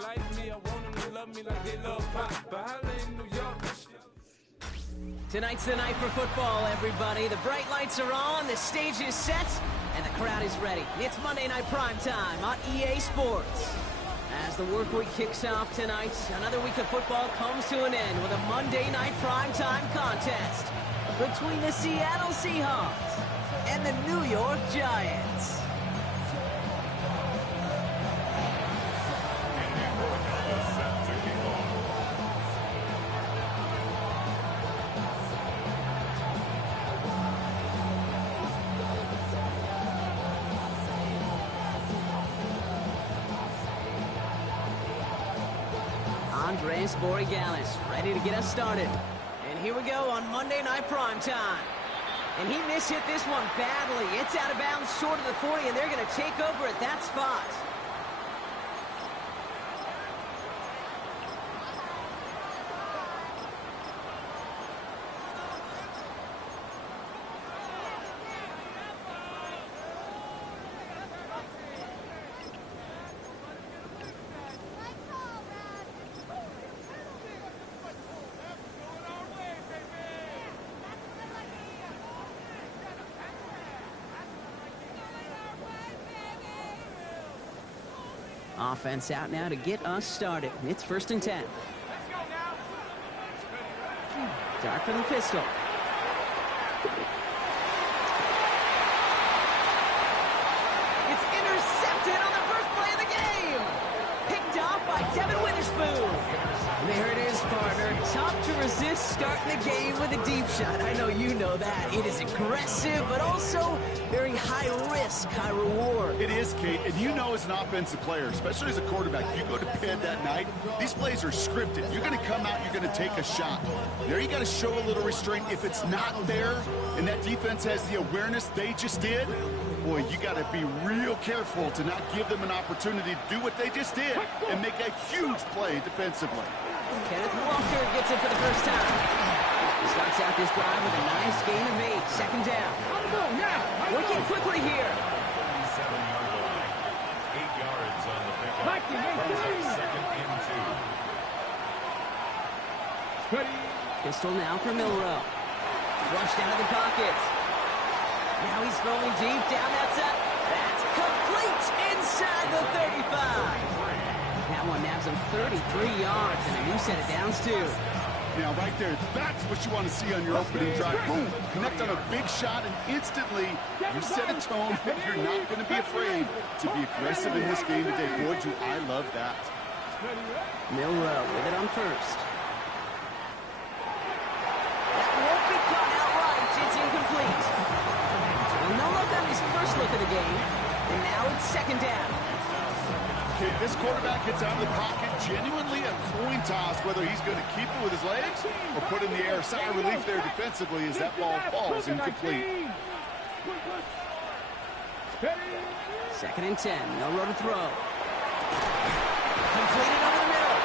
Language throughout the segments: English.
like me, I want them to love me like they love pop. But holla in New York. Tonight's the night for football, everybody. The bright lights are on, the stage is set, and the crowd is ready. It's Monday Night Primetime on EA Sports. As the work week kicks off tonight, another week of football comes to an end with a Monday Night Primetime contest between the Seattle Seahawks and the New York Giants. Boregalis ready to get us started. And here we go on Monday Night Primetime. And he mishit this one badly. It's out of bounds short of the 40, and they're going to take over at that spot. Offense out now to get us started. It's 1st and 10. Dark for the pistol. It's intercepted on the first play of the game. Picked off by Devin Witherspoon. There it is, partner. Tough to resist starting the game with a deep shot. I know you know that. It is aggressive, but also very high risk, high reward. It is, Kate, and you know as an offensive player, especially as a quarterback, you go to bed that night, these plays are scripted. You're going to come out, you're going to take a shot. There you got to show a little restraint. If it's not there, and that defense has the awareness they just did, boy, you got to be real careful to not give them an opportunity to do what they just did and make a huge play defensively. Kenneth Walker gets it for the first time. He starts out this drive with a nice gain of 8. 2nd down. Working quickly here. 37-yard line. 8 yards on the pickup. 2nd and 2. Pistol now for Milrow. Flushed out of the pocket. Now he's throwing deep down that side. That's complete inside the 35. That one nabs him 33 yards and a new set of downs, too. Now, right there, that's what you want to see on your opening drive. Boom! Connect on a big shot, and instantly you set a tone that you're not going to be afraid to be aggressive in this game today. Boy, do I love that. Milrow with it on 1st. That won't be caught outright. It's incomplete. Well, no luck on his first look of the game, and now it's 2nd down. Okay, this quarterback gets out of the pocket, genuinely a coin toss, whether he's going to keep it with his legs or put it in the air. Sigh of relief there defensively as that ball falls incomplete. 2nd and 10, no road to throw. Completed over the middle.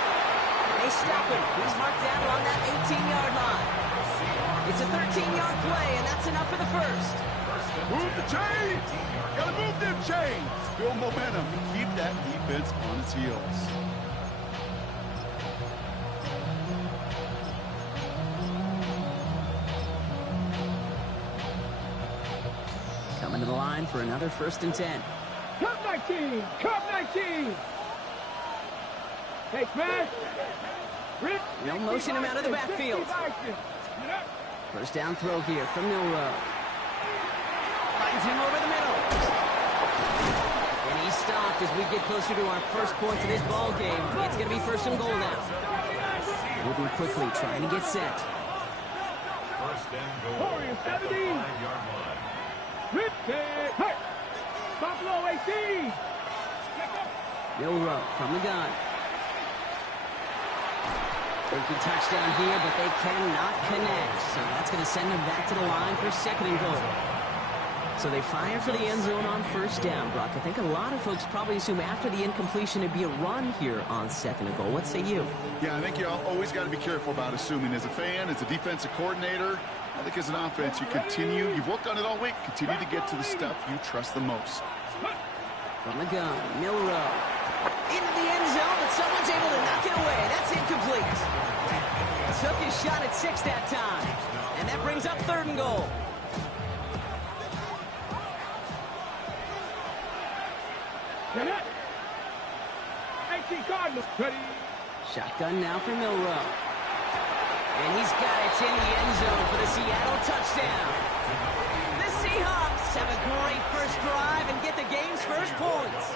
And they stop him. He's marked down along that 18-yard line. It's a 13-yard play, and that's enough for the first. Move the chains! Gotta move them chains! Build momentum. Keep that defense on its heels. Coming to the line for another 1st and 10. Cup 19! Cup 19! Hey, smash! No motion him out of the backfield. 1st down throw here from Milrow. Finds him over the middle. And he's stopped as we get closer to our first points of this ball game. It's going to be 1st and goal now. Moving quickly, trying to get set. 1st and goal at the 5-yard line. Hey! Buffalo 18! Milrow from the gun. Big touchdown here, but they cannot connect. So that's going to send them back to the line for 2nd and goal. So they fire for the end zone on 1st down, Brock. I think a lot of folks probably assume after the incompletion it'd be a run here on 2nd and goal. What say you? Yeah, I think you always got to be careful about assuming. As a fan, as a defensive coordinator, I think as an offense, you've worked on it all week, continue to get to the stuff you trust the most. From the gun, Milrow. Into the end zone. someone's able to knock it away. That's incomplete. Took his shot at 6 that time. And that brings up 3rd and goal. Connect. 18 Cardinals. Ready. Shotgun now for Milrow. And he's got it in the end zone for the Seattle touchdown. The Seahawks have a great first drive and get the game's first points.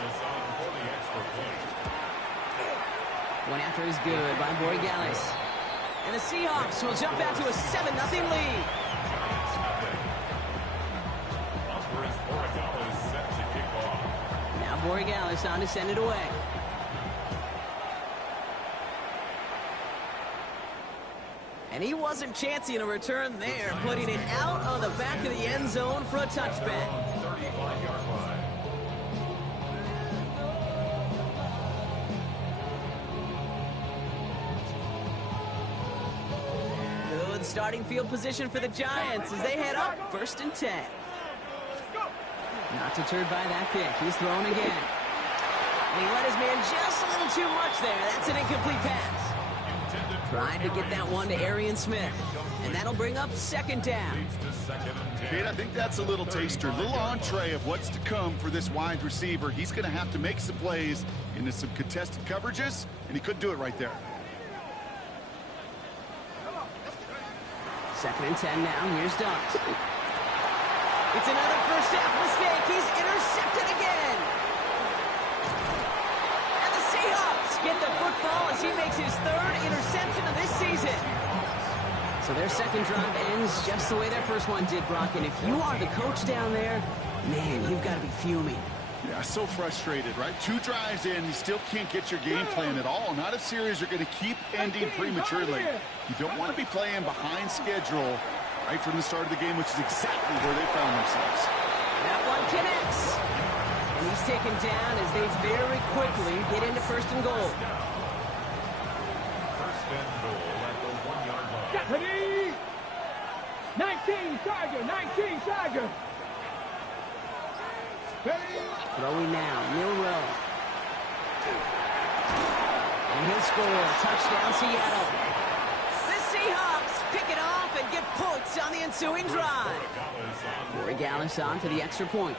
One after is good by Borregales. And the Seahawks will jump out to a 7-0 lead. Now Borregales on to send it away. And he wasn't chancing a return there, putting it out on the back of the end zone for a touchback. Good starting field position for the Giants as they head up 1st and 10. Not deterred by that pick. He's throwing again. And he let his man just a little too much there. That's an incomplete pass. Trying to get that one to Arian Smith. And that'll bring up 2nd down. Kate, I think that's a little taster, a little entree of what's to come for this wide receiver. He's going to have to make some plays into some contested coverages, and he couldn't do it right there. 2nd and 10 now. Here's Dart. It's another first half mistake. He's intercepted again. And the Seahawks get the football as he makes his 3rd interception of this season. So their 2nd drive ends just the way their first one did, Brock. And if you are the coach down there, man, you've got to be fuming. Yeah, so frustrated, right? 2 drives in, you still can't get your game plan at all. Not a series you're going to keep ending prematurely. You don't want to be playing behind schedule right from the start of the game, which is exactly where they found themselves. That one connects. And he's taken down as they very quickly get into 1st and goal. 1st and goal at the 1-yard line. Ready. 19 Charger. 19 Charger. Ready. Throwing now, Milrow. And he'll score. Touchdown, Seattle. The Seahawks pick it off and get points on the ensuing drive. Borregales on for the extra point.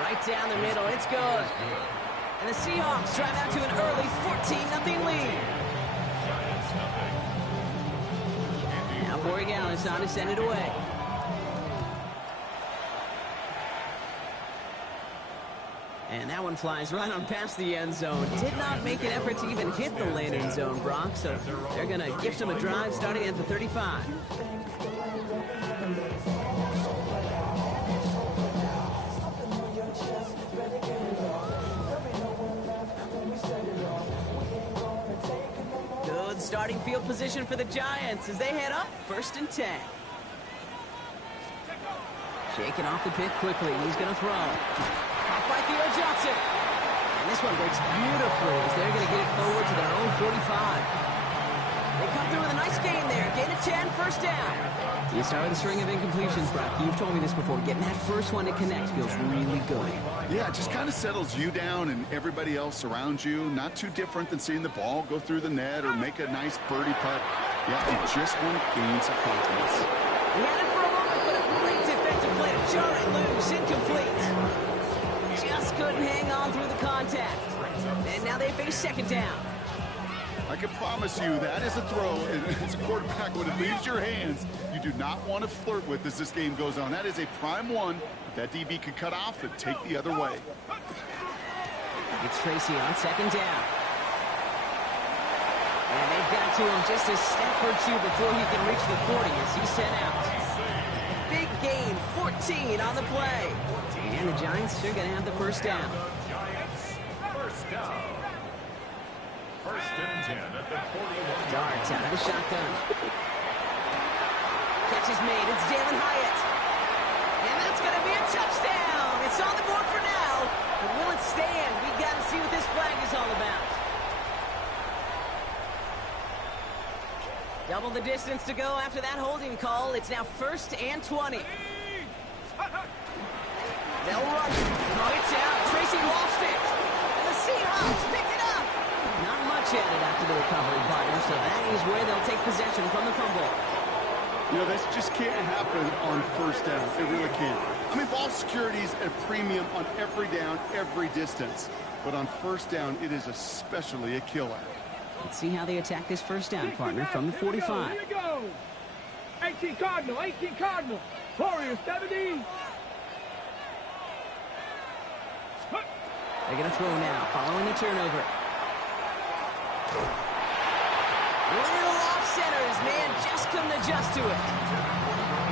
Right down the middle, it's good. And the Seahawks drive out to an early 14-0 lead. Now Borregales on to send it away. And that one flies right on past the end zone. Did not make an effort to even hit the landing zone, Brock. So they're going to gift him a drive starting at the 35. Good starting field position for the Giants as they head up 1st and 10. Shaking off the pick quickly. He's going to throw. By Theo Johnson. And this one breaks beautifully as they're going to get it forward to their own 45. They come through with a nice gain there. Gain of 10, 1st down. You started the string of incompletions, Brock. You've told me this before. Getting that first one to connect feels really good. Yeah, it just kind of settles you down and everybody else around you. Not too different than seeing the ball go through the net or make a nice birdie putt. Yeah, you just want to gain some confidence. He had it for a moment, but a great defensive play to jar it loose. Incomplete. Just couldn't hang on through the contact. And now they face 2nd down. I can promise you that is a throw, and as a quarterback, when it leaves your hands, you do not want to flirt with as this game goes on. That is a prime one that DB could cut off and take the other way. It's Tracy on 2nd down. And they've got to him just a step or two before he can reach the 40 as he's sent out. Big gain, 14 on the play. And the Giants are going to have the 1st down. First down. 1st and 10 at the 41. Darts out of the shotgun. Catch is made. It's Jalen Hyatt. And that's going to be a touchdown. It's on the board for now. But will it stand? We got to see what this flag is all about. Double the distance to go after that holding call. It's now 1st and 20. They'll run. Oh, it's out. Tracy lost it. And the the recovery, partner, so that is where they'll take possession from the fumble. You know, this just can't happen on first down. It really can't. I mean, ball security is a premium on every down, every distance. But on first down, it is especially a killer. Let's see how they attack this first down, partner, from the 45. Here we go. 18 Cardinal, 18 Cardinal. Warriors, 70. They're going to throw now, following the turnover. Little off center. His man just couldn't adjust to it.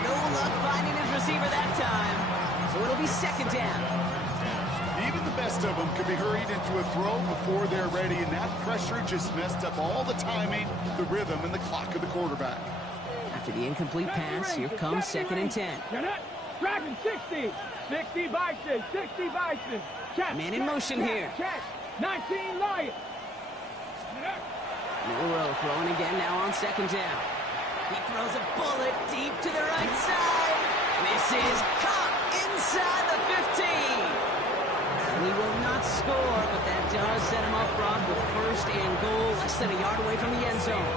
No luck finding his receiver that time. So it'll be second down. Even the best of them could be hurried into a throw before they're ready, and that pressure just messed up all the timing, the rhythm, and the clock of the quarterback. After the incomplete pass, here comes second and 10. Dragon 60. 60 Bison, 60 Bison. Check, Man in motion here. Check. 19 Lions. Milrow throwing again now on second down. He throws a bullet deep to the right side. This is caught inside the 15. And he will not score, but that does set him up, Rob, with first and goal, less than a yard away from the end zone.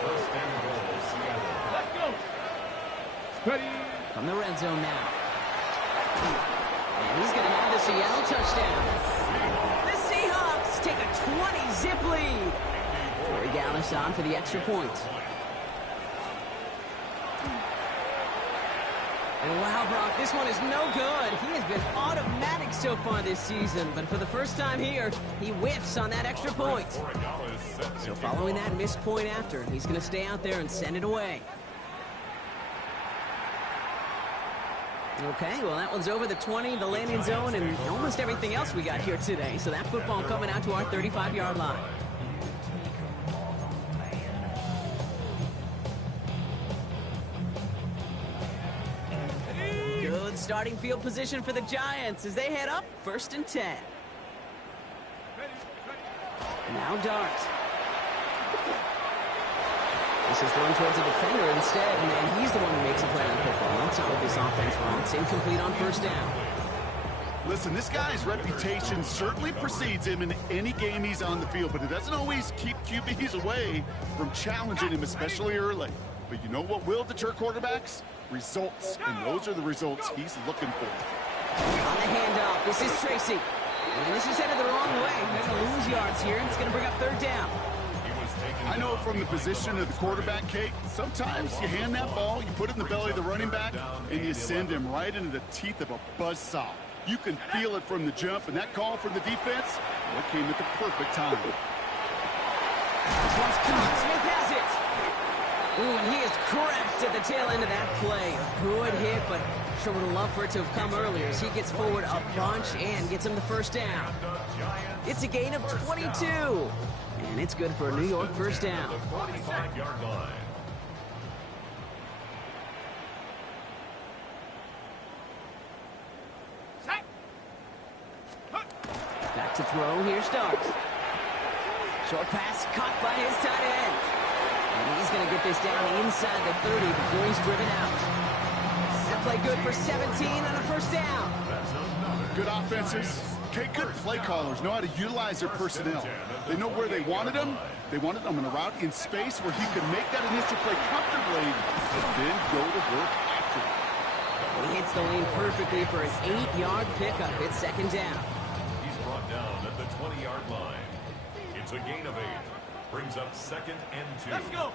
First and goal, Seattle. Let's go. Ready. From the red zone now. And he's going to have the Seattle touchdown. The Seahawks take a 20-zip lead. Corey Gallis on for the extra point. And wow, Brock, this one is no good. He has been automatic so far this season, but for the first time here, he whiffs on that extra point. So following that missed point after, he's going to stay out there and send it away. Okay, well, that one's over the 20, the landing zone, and almost everything else we got here today. So that football coming out to our 35-yard line. Good starting field position for the Giants as they head up first and 10. Now Dart. This is thrown towards a defender instead, and he's the one who makes a play on football. That's not what this offense wants. Incomplete on first down. Listen, this guy's reputation certainly precedes him in any game he's on the field, but it doesn't always keep QBs away from challenging him, especially early. But you know what will deter quarterbacks? Results, and those are the results he's looking for. On the handoff, this is Tracy. And this is headed the wrong way. They're going to lose yards here, and it's going to bring up third down. I know from the position of the quarterback, Kate, sometimes you hand that ball, you put it in the belly of the running back, and you send him right into the teeth of a buzzsaw. You can feel it from the jump, and that call from the defense, that came at the perfect time. This one's caught. Smith has it. Ooh, and he is cracked at the tail end of that play. A good hit, but sure would have loved for it to have come earlier as he gets forward a bunch and gets him the first down. It's a gain of 22. And it's good for a New York first down. 45-yard line. Back to throw. Here starts. Short pass caught by his tight end. And he's going to get this down inside the 30 before he's driven out. That play good for 17 and a first down. Good offenses. Okay, good play callers know how to utilize their personnel. They know where they wanted them. They wanted them in a route in space where he could make that initial play comfortably and then go to work after it. He hits the lane perfectly for an 8-yard pickup. It's second down. He's brought down at the 20-yard line. It's a gain of 8. Brings up second and 2. Let's go.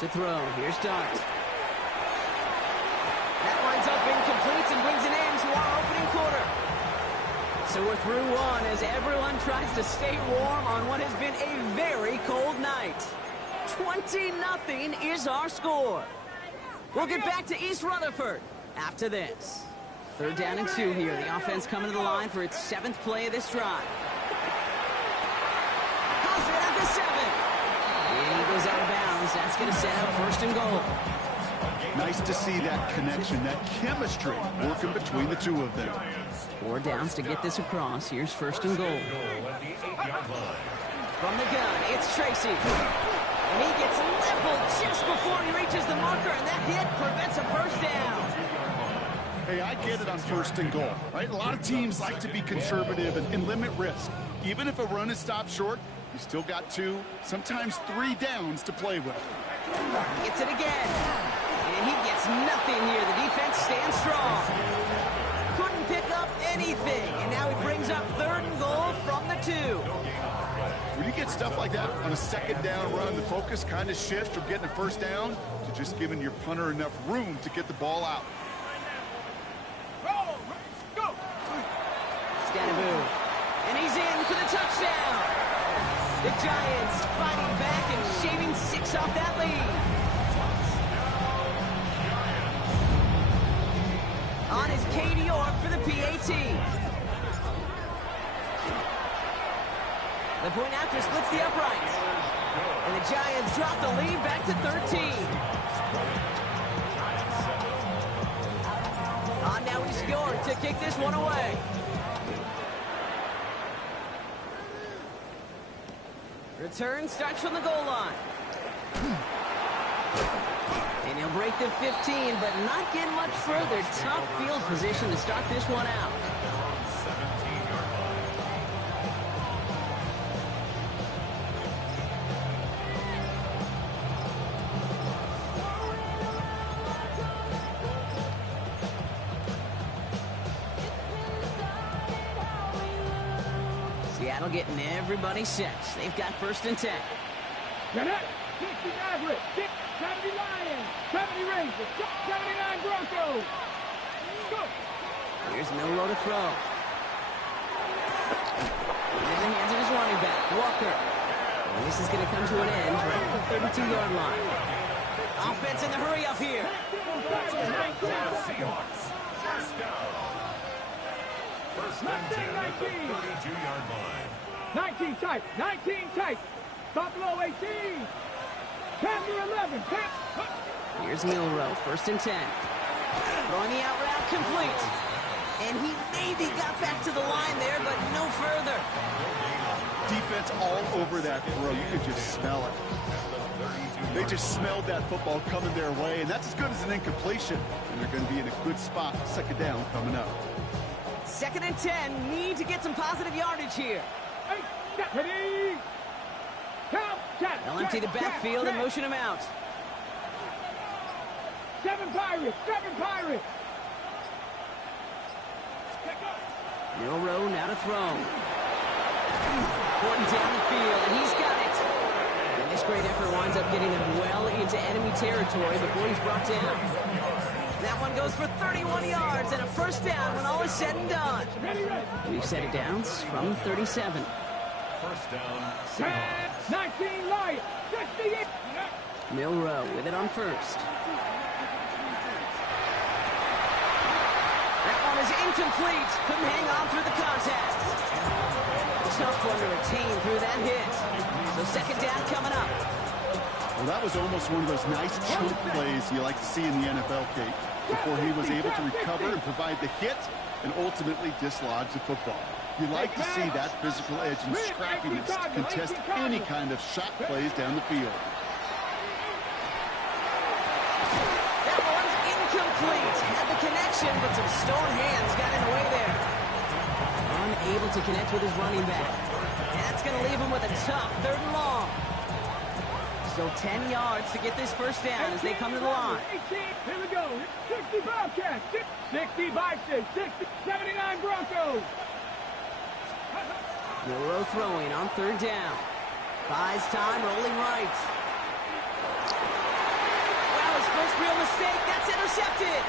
To throw. Here's Dart. That winds up incomplete and brings an end to our opening quarter. So we're through one as everyone tries to stay warm on what has been a very cold night. 20-0 is our score. We'll get back to East Rutherford after this. Third down and 2 here. The offense coming to the line for its 7th play of this drive. How's it at the 7? And he goes out of bounds. That's going to set up first and goal. Nice to see that connection, that chemistry working between the two of them. 4 downs to get this across. Here's first and goal. From the gun, it's Tracy. And he gets leveled just before he reaches the marker, and that hit prevents a first down. Hey, I get it on 1st and goal, right? A lot of teams like to be conservative and limit risk. Even if a run is stopped short, you still got 2, sometimes 3 downs to play with. Gets it again. And he gets nothing here. The defense stands strong. Couldn't pick up anything. And now he brings up 3rd and goal from the 2. When you get stuff like that on a 2nd down run, the focus kind of shifts from getting a 1st down to just giving your punter enough room to get the ball out. Scattaboo. And he's in for the touchdown. The Giants fighting back and shaving 6 off that lead. On is Katie York for the PAT. The point after splits the uprights. And the Giants drop the lead back to 13. Now he's York to kick this one away. Return starts from the goal line. And he'll break the 15, but not get much further. Tough field position to start this one out. Seattle getting everybody set. They've got 1st and 10. 60 Mavericks, 70 Lions, 70 Rangers, 79 Broncos. Go. Here's Milrow to throw. Into the hands of his running back, Walker. And this is going to come to an end right at the 32-yard line. Offense in the hurry up here. Seahawks. 1st down. 1st and 10 at the 32-yard line. 19 tight, 19 tight. Stop low, 18. 10 to 11. 10. Here's Milrow, 1st and 10. Throwing the out route complete. And he maybe got back to the line there, but no further. Defense all over that throw. You could just smell it. They just smelled that football coming their way, and that's as good as an incompletion. And they're going to be in a good spot. 2nd down coming up. 2nd and 10. Need to get some positive yardage here. Ready. Count. They'll empty the backfield and motion him out. 7 Pirates. 7 Pirates. Milrow now to throw. Porting down the field, and he's got it. And this great effort winds up getting him well into enemy territory before he's brought down. That one goes for 31 yards and a 1st down when all is said and done. We've set it down from 37. 1st down, Seahawks. 19 Lions, 68. Milrow with it on 1st. That one is incomplete. Couldn't hang on through the contact. Tough one to retain through that hit. So 2nd down coming up. Well, that was almost one of those nice chunk plays you like to see in the NFL, Kate, before he was able to recover and provide the hit and ultimately dislodge the football. You like to see that physical edge and scrappiness to contest any kind of shot plays down the field. That one's incomplete. Had the connection, but some stone hands got in the way there. Unable to connect with his running back. That's going to leave him with a tough 3rd and long. Still 10 yards to get this 1st down as they come to the line. 18. Here we go. 60 Bobcats. 60 Bison. 60. 79 Broncos. Milrow throwing on 3rd down. Buys time, rolling right. Well, his first real mistake. That's intercepted.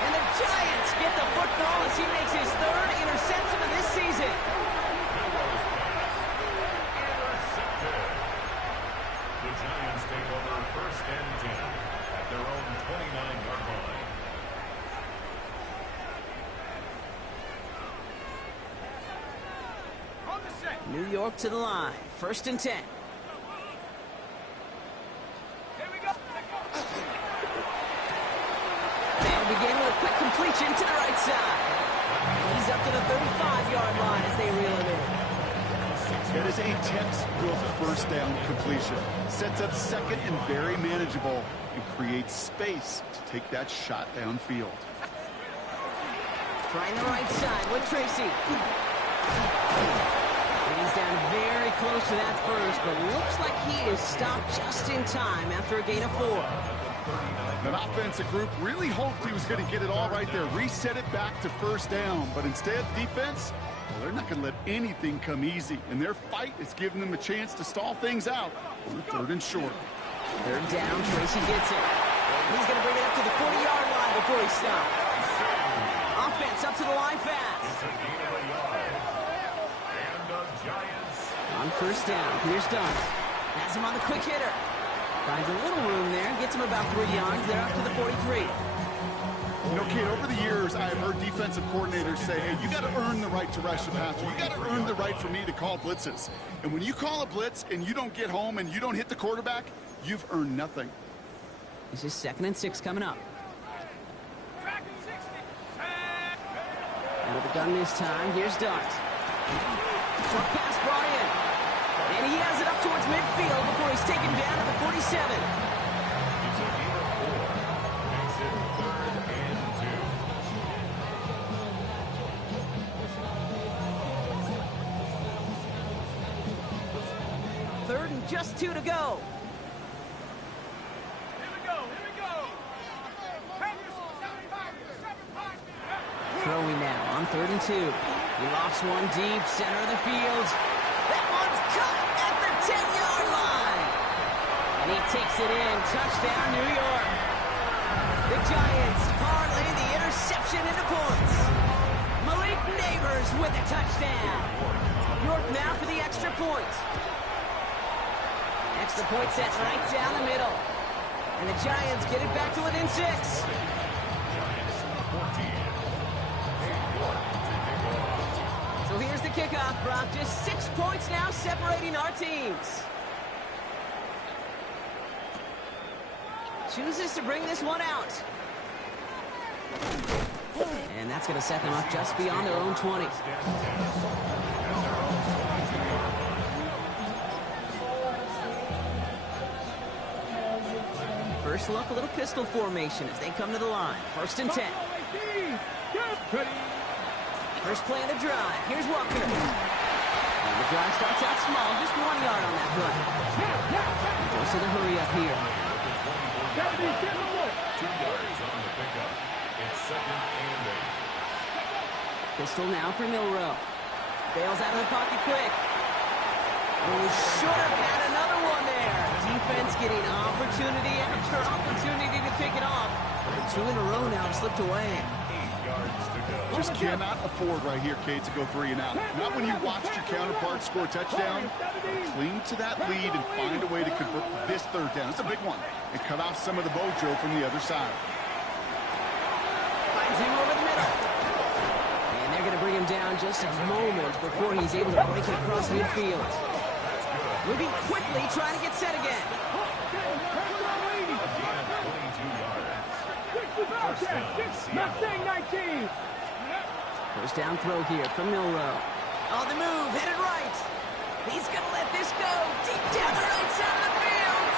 And the Giants get the football as he makes his 3rd interception of this season. The Giants take over 1st and 10 at their own 29-yard line. New York to the line. 1st and 10. Here we go. They'll begin with a quick completion to the right side. He's up to the 35-yard line as they reel him in. It is a textbook 1st down completion. Sets up 2nd and very manageable. and create space to take that shot downfield. Trying the right side with Tracy. He's down very close to that first, but looks like he is stopped just in time after a gain of 4. That offensive group really hoped he was going to get it all right there, reset it back to first down. But instead, defense, well, they're not going to let anything come easy. And their fight is giving them a chance to stall things out on 3rd and short. 3rd down, Tracy gets it. He's going to bring it up to the 40-yard line before he stops. Offense up to the line fast. On 1st down, here's Dunn. Has him on the quick hitter. Finds a little room there, gets him about 3 yards. They're up to the 43. You know, Kate, over the years, I've heard defensive coordinators say, hey, you got to earn the right to rush the passer. You got to earn the right for me to call blitzes. And when you call a blitz and you don't get home and you don't hit the quarterback, you've earned nothing. This is 2nd and 6 coming up. Out of the gun this time, here's Dart. Short pass brought in. And he has it up towards midfield before he's taken down at the 47. It's a gain of 4. Makes it 3rd and 2. 3rd and just 2 to go. Throwing now on 3rd and 2. He lofts one deep, center of the field. That one's caught at the 10-yard line. And he takes it in. Touchdown, New York. The Giants parlay the interception into points. Malik Neighbors with a touchdown. York now for the extra point. Extra point set right down the middle. And the Giants get it back to within 6. So here's the kickoff, Brock. Just 6 points now separating our teams. Chooses to bring this one out. And that's going to set them up just beyond their own 20. First look, a little pistol formation as they come to the line. 1st and 10. First play of the drive. Here's Walker. And the drive starts out small, just 1 yard on that play. Goes to the hurry up here. 2 yards on the pickup. It's 2nd and 8. Pistol now for Milrow. Bails out of the pocket quick. Oh, should have had another one there. Defense getting opportunity after opportunity to pick it off. 2 in a row now have slipped away. 8 yards to go. Just cannot afford right here, Kate, to go 3 and out. Not when you watched your counterpart score a touchdown. Cling to that lead and find a way to convert this 3rd down. It's a big one. And cut off some of the mojo from the other side. Finds him over the middle. And they're going to bring him down just a moment before he's able to break it across midfield. Moving quickly, trying to get set again. Mustang 19. First down throw here from Milrow. On the move, hit it right. He's going to let this go deep down the right side of the field.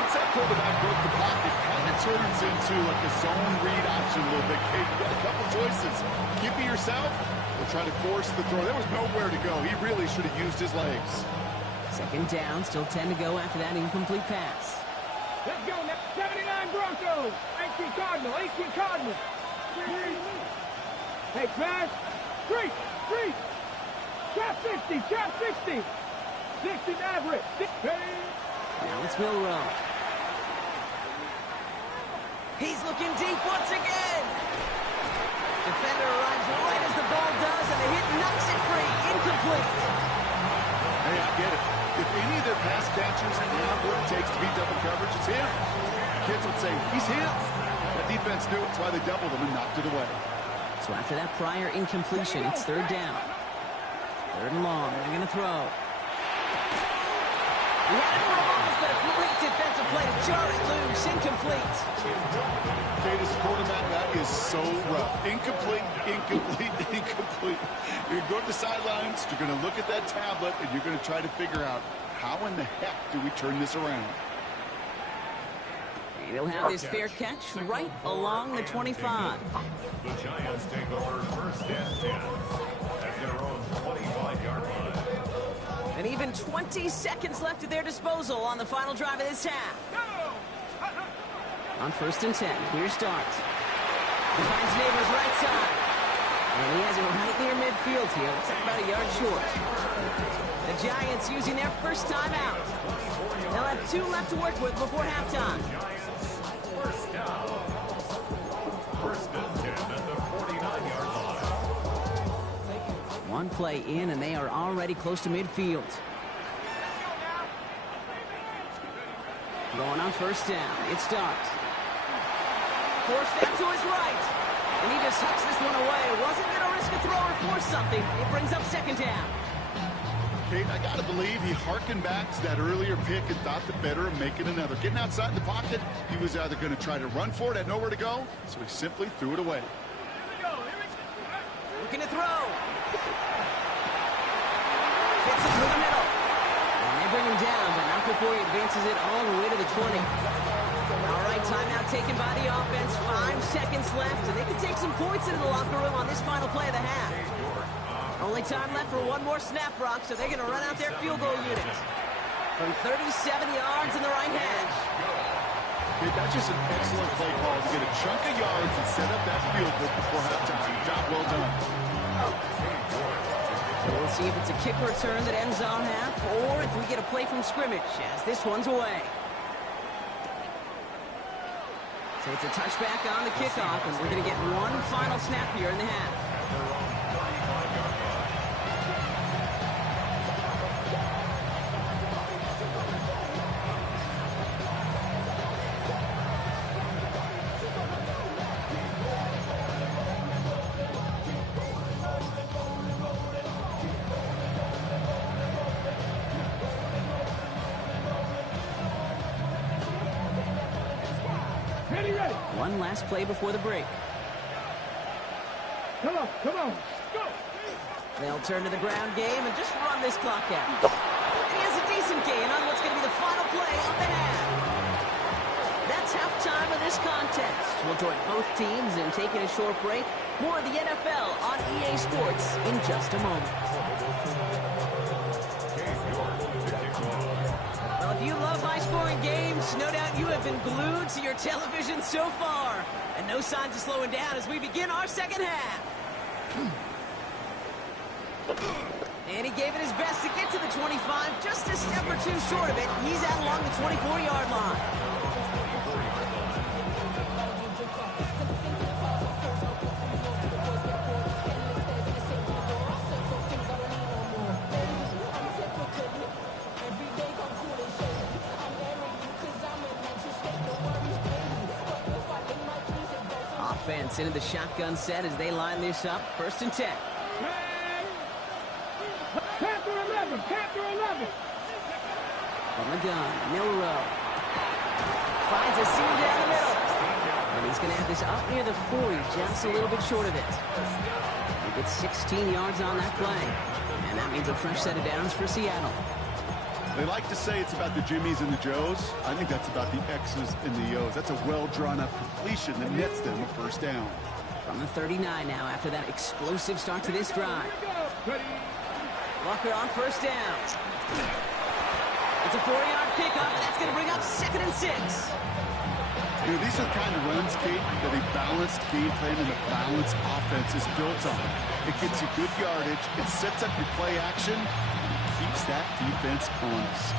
Once that quarterback broke the pocket, kind of turns into like a zone read option a little bit. Kate, you got a couple choices. Keep it yourself or try to force the throw. There was nowhere to go. He really should have used his legs. 2nd down, still 10 to go after that incomplete pass. Let's go. 79 Broncos. 18 Cardinal. 18 Cardinal. Hey, pass. 3. Trap 60. Trap 60. 60 Maverick. Now it's Milrow. He's looking deep once again. Defender arrives right as the ball does, and the hit knocks it free. Incomplete. Hey, I get it. If any of their pass catchers have what it takes to beat double coverage, it's him. Kids would say, he's him. That defense knew it. That's why they doubled him and knocked it away. So after that prior incompletion, it's 3rd down. 3rd and long. They're going to throw. He had it for a moment, but a great defensive play to jar it loose. Incomplete. Kate, as a quarterback, that is so rough. Incomplete. You're going to go to the sidelines, you're going to look at that tablet, and you're going to try to figure out how in the heck do we turn this around. And he'll have his fair catch right along the 25. The Giants take over first and 10 at their own 25-yard line. And even 20 seconds left at their disposal on the final drive of this half. On first and 10, here's Dart. He finds Neighbors right side. And he has him right near midfield here. Looks like about a yard short. The Giants using their first timeout. They'll have 2 left to work with before halftime. First down. First and 10 at the 49-yard line. One play in, and they are already close to midfield. Going on first down, it's Dart. Forced down to his right. And he just hucks this one away. Wasn't going to risk a throw or force something. It brings up second down. Kate, I got to believe he harkened back to that earlier pick and thought the better of making another. Getting outside the pocket, he was either going to try to run for it, had nowhere to go, so he simply threw it away. Looking to throw. Fits it through the middle. And they bring him down, but not before he advances it all the way to the 20. All right, timeout taken by the offense. 5 seconds left, and they can take some points into the locker room on this final play of the half. Only time left for one more snap, Brock, so they're going to run out their field goal unit. From 37 yards in the right hash. Kate, that's just an excellent play call to get a chunk of yards and set up that field goal before halftime. Job well done. So we'll see if it's a kick return that ends on half, or if we get a play from scrimmage, as this one's away. So it's a touchback on the kickoff, and we're going to get one final snap here in the half. One last play before the break. Come on, go! They'll turn to the ground game and just run this clock out. And he has a decent gain on what's going to be the final play of the half. That's halftime of this contest. We'll join both teams in taking a short break. More of the NFL on EA Sports in just a moment. Well, if you love high-scoring games, no doubt you have been glued to your television so far. And no signs of slowing down as we begin our second half. And he gave it his best to get to the 25, just a step or two short of it. He's out along the 24-yard line. Offense into the shotgun set as they line this up. First and 10. Panther 11! From the gun, Milrow. Finds a seam down the middle. And he's going to have this up near the 40, just a little bit short of it. He gets 16 yards on that play. And that means a fresh set of downs for Seattle. They like to say it's about the Jimmies and the Joes. I think that's about the X's and the O's. That's a well-drawn-up completion that nets them a first down. From the 39 now after that explosive start to this drive. Walker on first down. It's a 4-yard pickup, and that's going to bring up 2nd and 6. You know, these are the kind of runs, Kate, that a balanced game plan and a balanced offense is built on. It gets you good yardage, it sets up your play action, keeps that defense honest.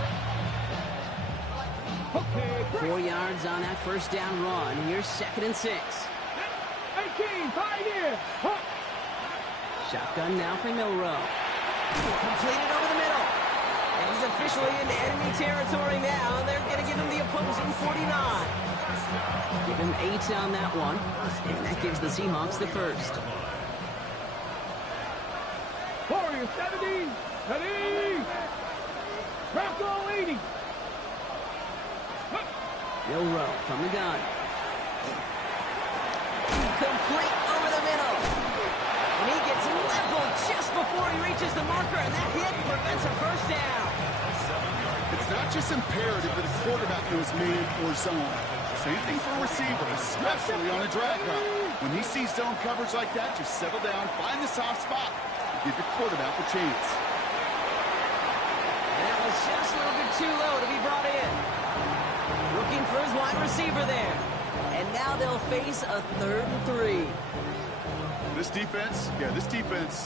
4 yards on that first down run. Here's 2nd and 6. 18, pioneer! Shotgun now for Milrow. Completed over the middle. And he's officially into enemy territory now. They're going to give him the opposing 49. Give him 8 on that one. And that gives the Seahawks the first. Warriors 70! Ready! Craft all 80! Milrow from the gun. Complete over the middle. And he gets leveled just before he reaches the marker, and that hit prevents a first down. It's not just imperative that a quarterback knows man or zone. Same thing for a receiver, especially on a drag route. When he sees zone coverage like that, just settle down, find the soft spot, and give your quarterback a chance. And that was just a little bit too low to be brought in. Looking for his wide receiver there. And now they'll face a 3rd and 3. This defense,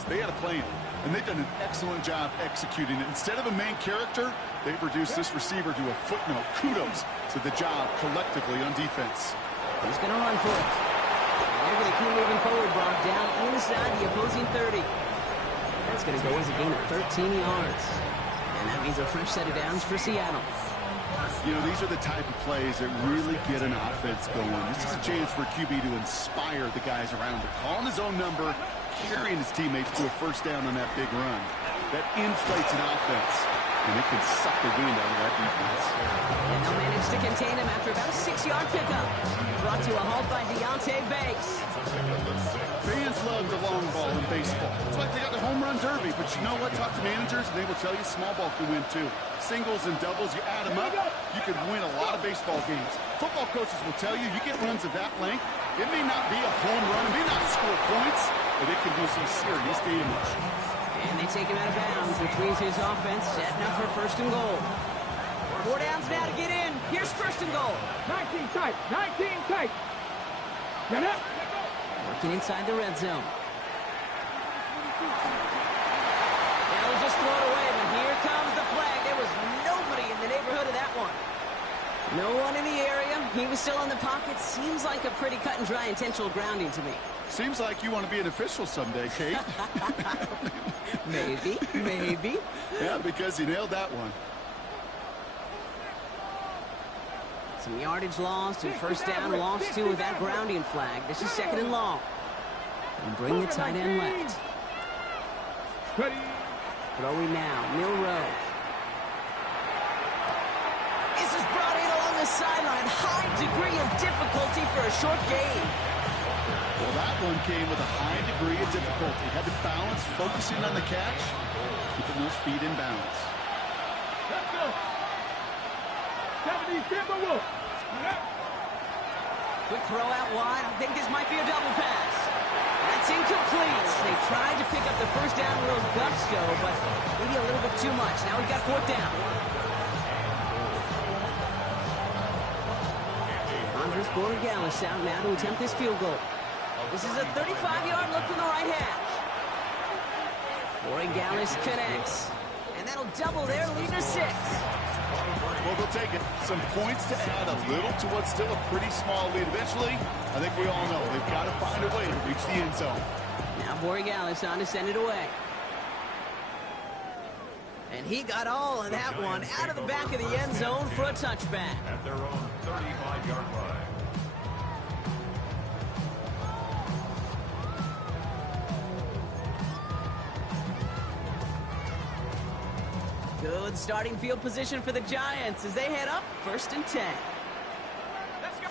they had a plan. And they've done an excellent job executing it. Instead of a main character, they've reduced this receiver to a footnote. Kudos to the job collectively on defense. He's going to run for it. They're going to keep moving forward, Brock, down inside the opposing 30. That's going to go as a gain of 13 yards. And that means a fresh set of downs for Seattle. You know, these are the type of plays that really get an offense going. This is a chance for QB to inspire the guys around him. Calling his own number, carrying his teammates to a first down on that big run. That inflates an offense, and it can suck the wind out of that defense. And they'll manage to contain him after about a 6-yard pickup. Brought to a halt by Deontay Banks. Fans love the long ball in baseball. It's like they got the home run derby, but you know what? Talk to managers, and they will tell you small ball can win too. Singles and doubles, you add them up, you can win a lot of baseball games. Football coaches will tell you, you get runs of that length, it may not be a home run, it may not score points, but it can do some serious damage. And they take him out of bounds, which means his offense setting up for 1st and goal. 4 downs now to get in. Here's 1st and goal. 19 tight. 19 tight. Get up. Working inside the red zone. They'll just throw it away, but here comes the flag. There was nobody in the neighborhood of that one. No one in the area. He was still in the pocket. Seems like a pretty cut and dry intentional grounding to me. Seems like you want to be an official someday, Kate. Maybe. Yeah, because you nailed that one. Some yardage lost and 1st down lost too with that grounding flag. This is 2nd and long. And bring the tight end left. Throwing now, Milrow. This is brought in along the sideline. High degree of difficulty for a short gain. Well, that one came with a high degree of difficulty. Had to balance, focusing on the catch, keeping those feet in balance. Let's go. 70 Timberwolves. Quick throw out wide. I think this might be a double pass. That's incomplete. They tried to pick up the 1st down a little gusto, but maybe a little bit too much. Now we've got 4th down. Andres Borregales out now to attempt this field goal. This is a 35-yard look from the right hash. Borregales connects. And that'll double their lead to 6. Well, they'll take it. Some points to add a little to what's still a pretty small lead. Eventually, I think we all know they've got to find a way to reach the end zone. Now Borregales on to send it away. And he got all of that one out of the back of the end zone for a touchback. At their own 35-yard line. Good starting field position for the Giants as they head up 1st and 10. Let's go.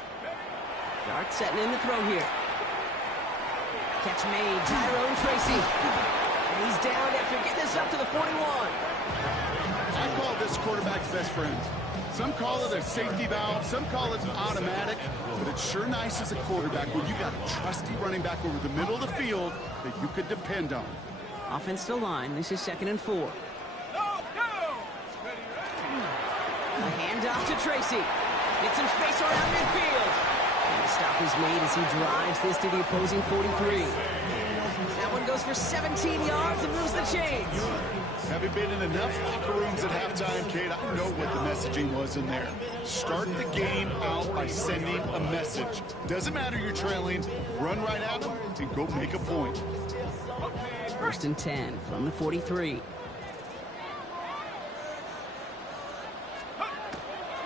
Dart setting in the throw here. Catch made, Tyrone Tracy. And he's down after getting this up to the 41. I call this quarterback's best friend. Some call it a safety valve, some call it automatic, but it's sure nice as a quarterback when you got a trusty running back over the middle of the field that you could depend on. Offense to line. This is 2nd and 4. A handoff to Tracy. Get some space around midfield. And the stop is made as he drives this to the opposing 43. That one goes for 17 yards and moves the chains. Having been in enough locker rooms at halftime, Kate, I know what the messaging was in there. Start the game out by sending a message. Doesn't matter you're trailing, run right at them and go make a point. 1st and 10 from the 43.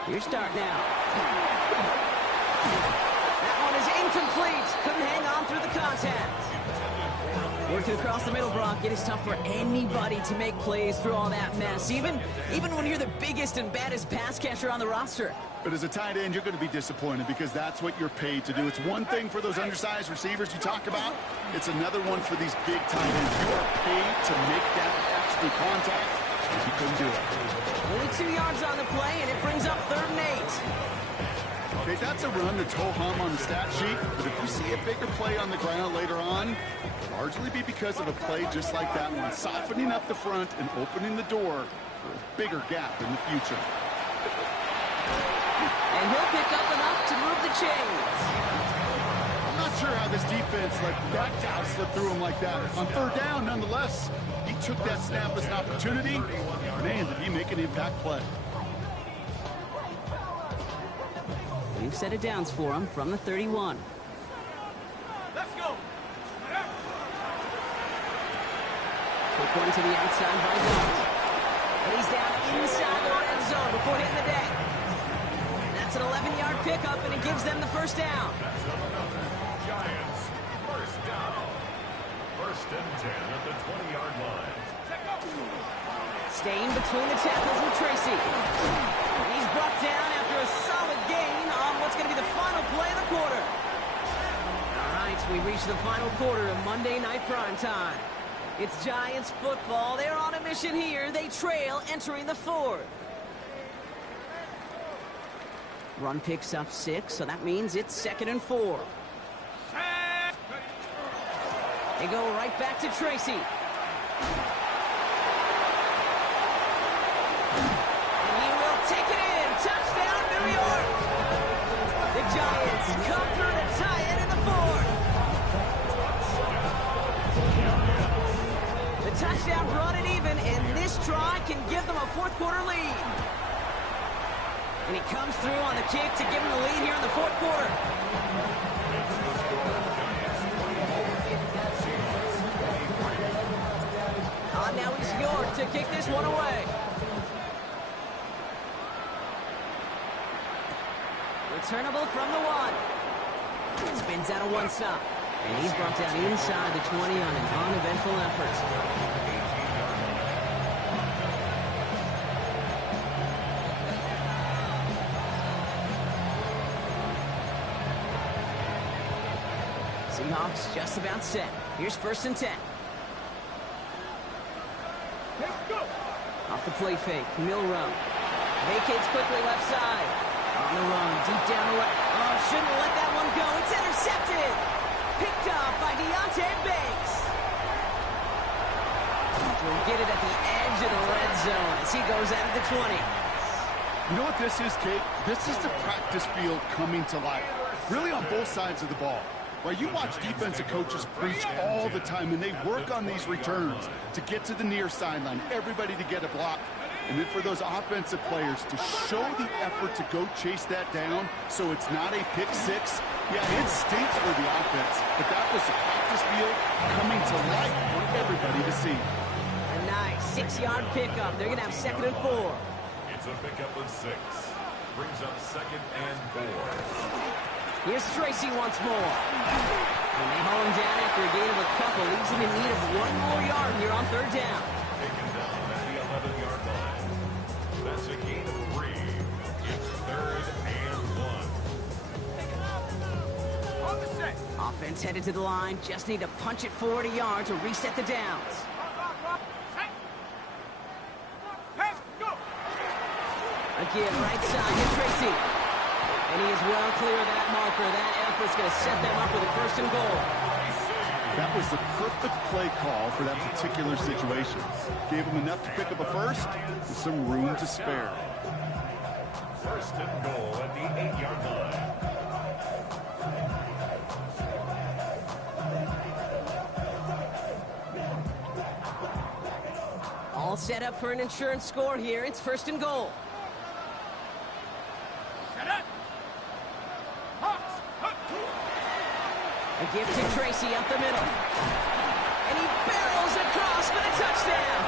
Your start now. That one is incomplete. Couldn't hang on through the contact. Working across the middle, Brock. It is tough for anybody to make plays through all that mess, even when you're the biggest and baddest pass catcher on the roster. But as a tight end, you're going to be disappointed because that's what you're paid to do. It's one thing for those undersized receivers you talk about. It's another one for these big tight ends. You are paid to make that extra contact, and you couldn't do it. Only 2 yards on the play, and it brings up 3rd and 8. Okay, that's a run that's ho-hum on the stat sheet, but if you see a bigger play on the ground later on, it'll largely be because of a play just like that one, softening up the front and opening the door for a bigger gap in the future. And he'll pick up enough to move the chains. I'm not sure how this defense let that guy slip through him like that. On third down, nonetheless, he took that snap as an opportunity. Man, did he make an impact play. New set of downs for him from the 31. Let's go. Quick one to the outside by Jones. And he's down inside the red zone before hitting the deck. That's an 11-yard pickup, and it gives them the first down. Giants, first down. First and 10 at the 20-yard line. Staying between the tackles with Tracy. And he's brought down after a solid gain on what's going to be the final play of the quarter. All right, we reach the final quarter of Monday Night Primetime. It's Giants football. They're on a mission here. They trail entering the fourth. Run picks up 6, so that means it's 2nd and 4. They go right back to Tracy. And he will take it in. Touchdown, New York. The Giants come through to tie it in the fourth. The touchdown brought it even, and this try can give them a fourth quarter lead. And he comes through on the kick to give him the lead here in the fourth quarter. Now he's York to kick this one away. Returnable from the 1. Spins out of one stop. And he's brought down inside the 20 on an uneventful effort. Seahawks just about set. Here's 1st and 10. Off the play fake, Milrow. Vacates quickly left side. On the run, deep down the left. Oh, shouldn't let that one go. It's intercepted. Picked up by Deontay Banks. Will get it at the edge of the red zone as he goes out of the 20. You know what this is, Kate? This is the practice field coming to life. Really on both sides of the ball. Right, you watch defensive coaches preach all the time, and they work on these returns to get to the near sideline, everybody to get a block, and then for those offensive players to show the effort to go chase that down so it's not a pick six. Yeah, it stinks for the offense, but that was the practice field coming to life for everybody to see. A nice 6-yard pickup. They're going to have 2nd and 4. It's a pickup of 6. Brings up 2nd and 4. Here's Tracy once more. And they haul him down after a gain of a couple. Leaves him in need of 1 more yard here on 3rd down. Taken down at the 11-yard line. That's a gain of 3. It's 3rd and 1. On the set. Offense headed to the line. Just need to punch it forward a yard to reset the downs. Again, right side to Tracy. And he is well clear of that marker. That effort's going to set them up with a 1st and goal. That was the perfect play call for that particular situation. Gave him enough to pick up a 1st with some room to spare. 1st and goal at the 8-yard line. All set up for an insurance score here. It's 1st and goal. A gift to Tracy up the middle. And he barrels across for the touchdown.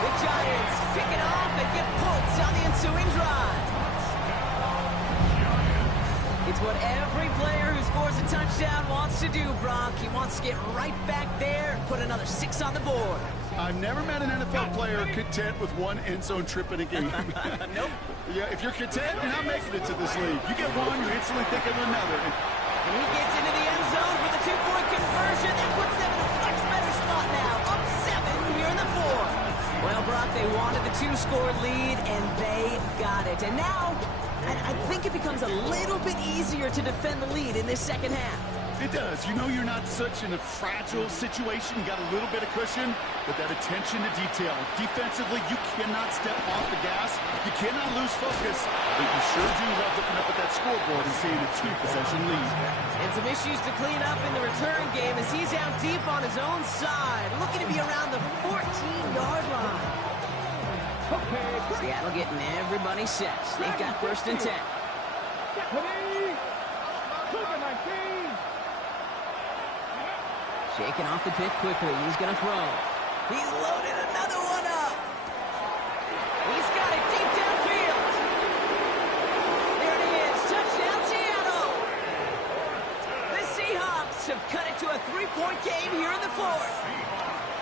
The Giants pick it off and get points on the ensuing drive. It's what every player who scores a touchdown wants to do, Brock. He wants to get right back there and put another 6 on the board. I've never met an NFL player content with 1 end zone trip in a game. Nope. Yeah, if you're content, you're not making it to this league. You get 1, you instantly think of another. And he gets into the end zone for the 2-point conversion. That puts them in a much better spot now. Up 7 here in the 4th. Well, Brock, they wanted the 2-score lead, and they got it. And now I think it becomes a little bit easier to defend the lead in this second half. It does. You know you're not such in a fragile situation. You got a little bit of cushion, but that attention to detail. Defensively, you cannot step off the gas. You cannot lose focus, but you sure do love looking up at that scoreboard and seeing a 2-possession lead. And some issues to clean up in the return game as he's out deep on his own side, looking to be around the 14-yard line. Seattle getting everybody set. They've got 1st and 10. Shaking off the pick quickly. He's going to throw. He's loaded another one up. He's got it deep downfield. There it is. Touchdown, Seattle. The Seahawks have cut it to a 3-point game here in the 4th.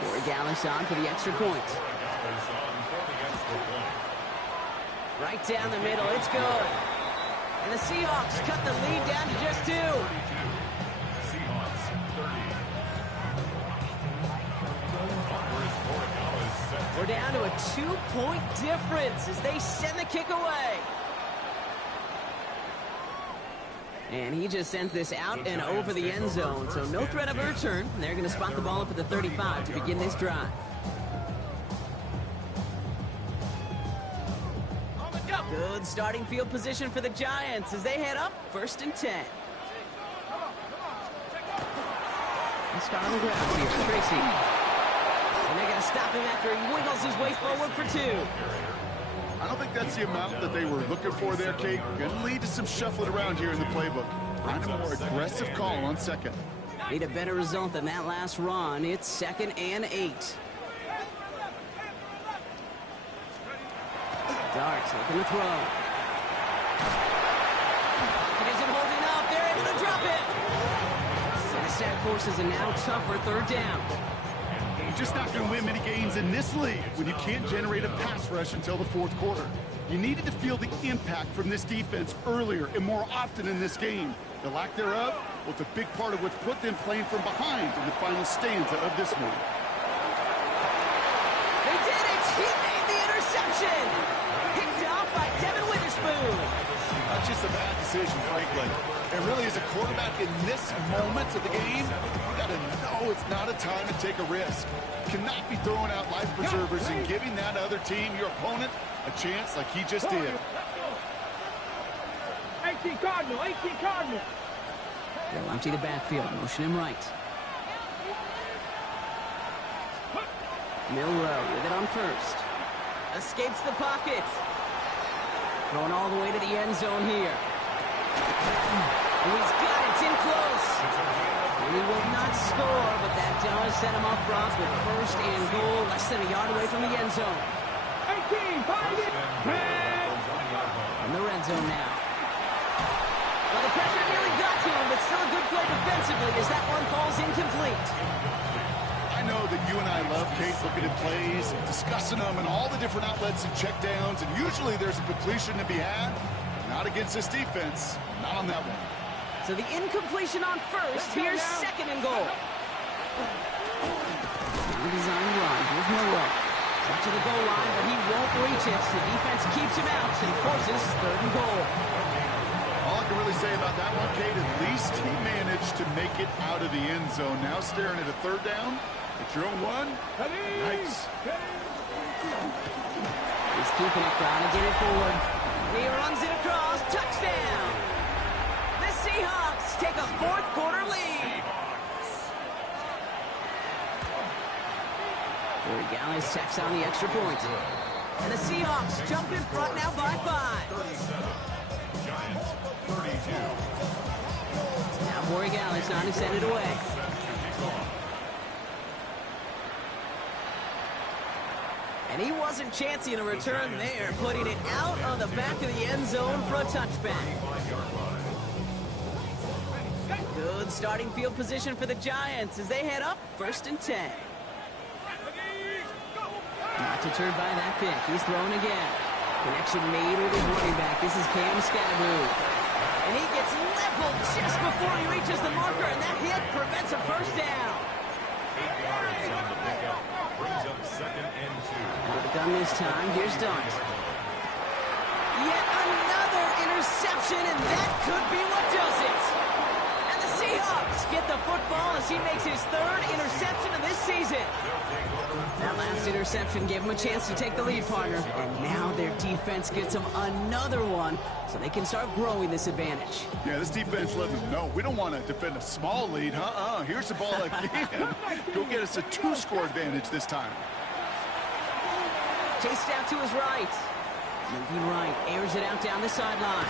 Corey Gallis on for the extra point. Right down the middle. It's good. And the Seahawks cut the lead down to just 2. We're down to a 2-point difference as they send the kick away. And he just sends this out and over the end zone, so no threat of a return. They're going to spot the ball up at the 35 to begin this drive. Good starting field position for the Giants as they head up 1st and 10. Let's start on the ground here. Tracy. And they're going to stop him after he wiggles his way forward for 2. I don't think that's the amount that they were looking for there, Kate. Going to lead to some shuffling around here in the playbook. Find a more aggressive call on 2nd. Need a better result than that last run. It's 2nd and 8. Darts looking to throw. It isn't holding up. They're able to drop it. And the sack forces a now tougher 3rd down. You're just not going to win many games in this league when you can't generate a pass rush until the 4th quarter. You needed to feel the impact from this defense earlier and more often in this game. The lack thereof, well, it's a big part of what's put them playing from behind in the final stanza of this one. They did it! He made the interception! Picked off by Devin Witherspoon. Not just a bad decision, frankly. And really, as a quarterback in this moment of the game, you got to know it's not a time to take a risk. Cannot be throwing out life preservers and giving that other team, your opponent, a chance like he just did. 18 Cardinal, 18 Cardinal. They'll empty the backfield, motion him right. Milrow with it on 1st. Escapes the pocket. Going all the way to the end zone here. Oh, he's got it. It's in close. He will not score, but that does set him up front with 1st and goal, less than a yard away from the end zone. 18, 5, 10. In the red zone now. Well, the pressure nearly got to him, but still a good play defensively as that one falls incomplete. I know that you and I love, Kate, looking at plays and discussing them and all the different outlets and checkdowns, and usually there's a completion to be had. Not against this defense. Not on that one. So the incompletion on 1st. Here's 2nd and goal. Design run. Here's Milrow. Up to the goal line, but he won't reach it. The defense keeps him out and forces 3rd and goal. All I can really say about that one, Kate, at least he managed to make it out of the end zone. Now staring at a 3rd down. It's your own 1. Nice. He's keeping it, trying to get it forward. He runs it across. Touchdown. The Seahawks take a 4th quarter lead. Corey Gallis checks on the extra point. And the Seahawks jump in front now by 5. Giants 32. Now Corey Gallis on to send it away. And he wasn't chancing a return there, putting it out on the back of the end zone for a touchback. Good starting field position for the Giants as they head up 1st and 10. Not deterred by that pick. He's throwing again. Connection made with his running back. This is Cam Scatteroo. And he gets leveled just before he reaches the marker, and that hit prevents a 1st down. 8 yards on the pickup. Brings up 2nd and 2. Out of the gun this time. Here's Dunt. Yet another interception, and that could be what does it. And the Seahawks get the football as he makes his 3rd interception of this season. That last interception gave him a chance to take the lead, partner. And now their defense gets them another one, so they can start growing this advantage. Yeah, this defense let them know we don't want to defend a small lead. Here's the ball again. Go get us a 2-score advantage this time. Chased out to his right. Moving right, airs it out down the sideline.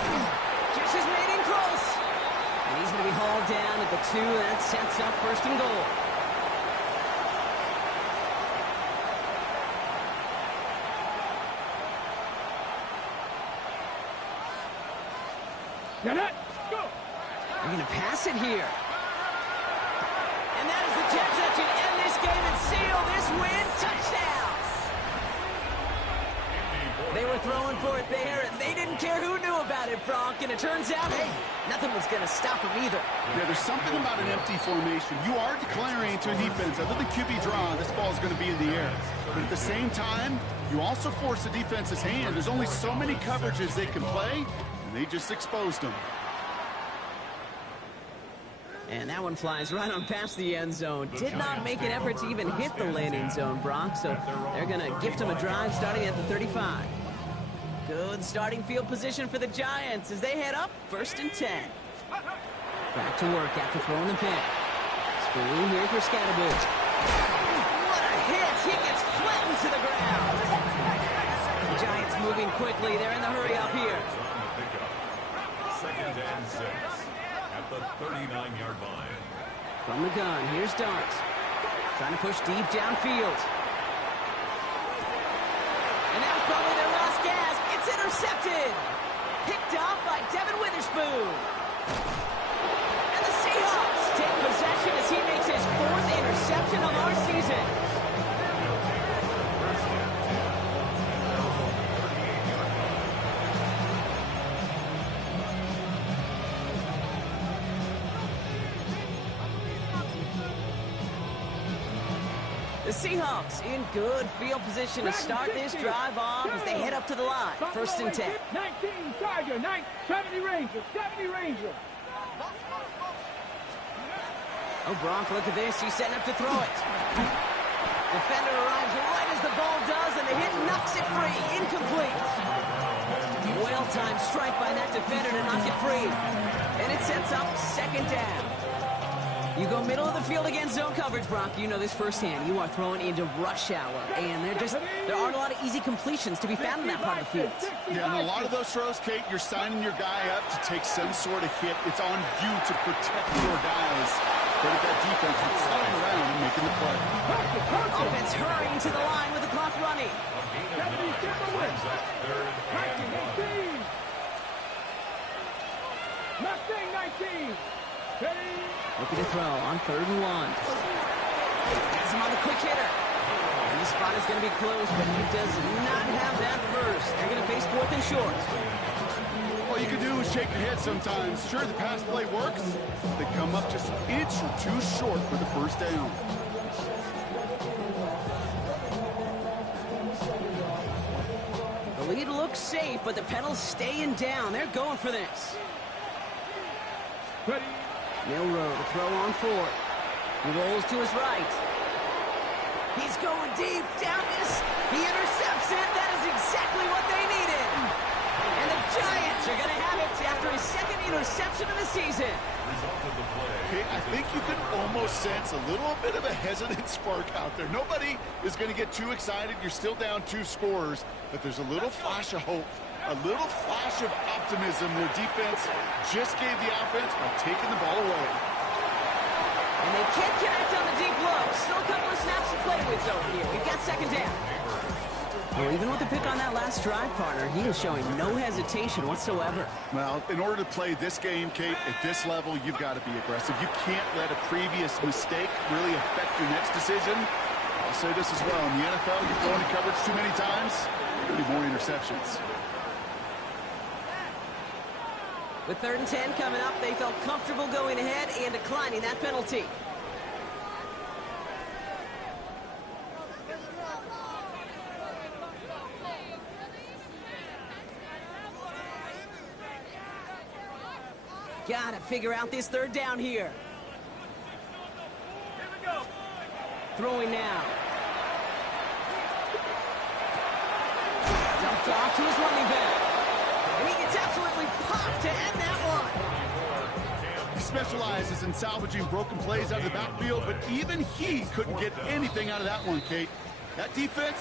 Just is made in close. And he's going to be hauled down at the 2. That sets up 1st and goal. Get it. Go. They're going to pass it here. And that is the catch that should end this game and seal this win. Touchdown. They were throwing for it there, and they didn't care who knew about it, Brock. And it turns out, hey, nothing was going to stop them either. Yeah, there's something about an empty formation. You are declaring to a defense, other than QB draw, this ball is going to be in the air. But at the same time, you also force the defense's hand. There's only so many coverages they can play, and they just exposed them. And that one flies right on past the end zone. Did not make an effort to even hit the landing zone, Brock. So they're going to gift him a drive starting at the 35. Good starting field position for the Giants as they head up 1st and 10. Back to work after throwing the pick. Screen here for Scatterboo. What a hit! He gets flattened to the ground. The Giants moving quickly. They're in the hurry up here. 2nd and 6 at the 39-yard line. From the gun, here's Dart. Trying to push deep downfield. And that was probably their last gasp. It's intercepted. Picked up by Devin Witherspoon. And the Seahawks take possession as he makes his 4th interception of our season. The Seahawks in good field position to start this drive off as they head up to the line. 1st and 10. 19 Tiger, 70 Ranger, 70 Ranger. Oh, Brock, look at this. He's setting up to throw it. Defender arrives right as the ball does, and the hit knocks it free. Incomplete. Well-timed strike by that defender to knock it free. And it sets up 2nd down. You go middle of the field against zone coverage, Brock. You know this firsthand. You are throwing into rush hour, and there aren't a lot of easy completions to be found in that part of the field. Yeah, and a lot of those throws, Kate, you're signing your guy up to take some sort of hit. It's on you to protect your guys. But at that defense, it's flying around and making the play. Offense hurrying to the line with the clock running. Mustang 19. Ready. Looking to throw on 3rd and 1. Has him on the quick hitter. And the spot is going to be close, but he does not have that first. They're going to face 4th and short. All you can do is shake your head sometimes. Sure, the pass play works. They come up just an inch or 2 short for the 1st down. The lead looks safe, but the pedal's staying down. They're going for this. Ready. Milrow to throw on 4th. He rolls to his right. He's going deep. Down this. He intercepts it. That is exactly what they needed. And the Giants are going to have it after his 2nd interception of the season. Okay, I think you can almost sense a little bit of a hesitant spark out there. Nobody is going to get too excited. You're still down 2 scores, but there's a little flash of hope. A little flash of optimism. Their defense just gave the offense by taking the ball away. And they can't connect on the deep low. Still a couple of snaps to play with, though, here. We've got 2nd down. Well, even with the pick on that last drive, partner, he is showing no hesitation whatsoever. Well, in order to play this game, Kate, at this level, you've got to be aggressive. You can't let a previous mistake really affect your next decision. I'll say this as well. In the NFL, you're throwing the coverage too many times, there'll be more interceptions. With 3rd and 10 coming up, they felt comfortable going ahead and declining that penalty. Gotta figure out this third down here. Here we go. Throwing now. Dumped off to his running back. And he gets absolutely popped to end that one. He specializes in salvaging broken plays out of the backfield, but even he couldn't get anything out of that one, Kate. That defense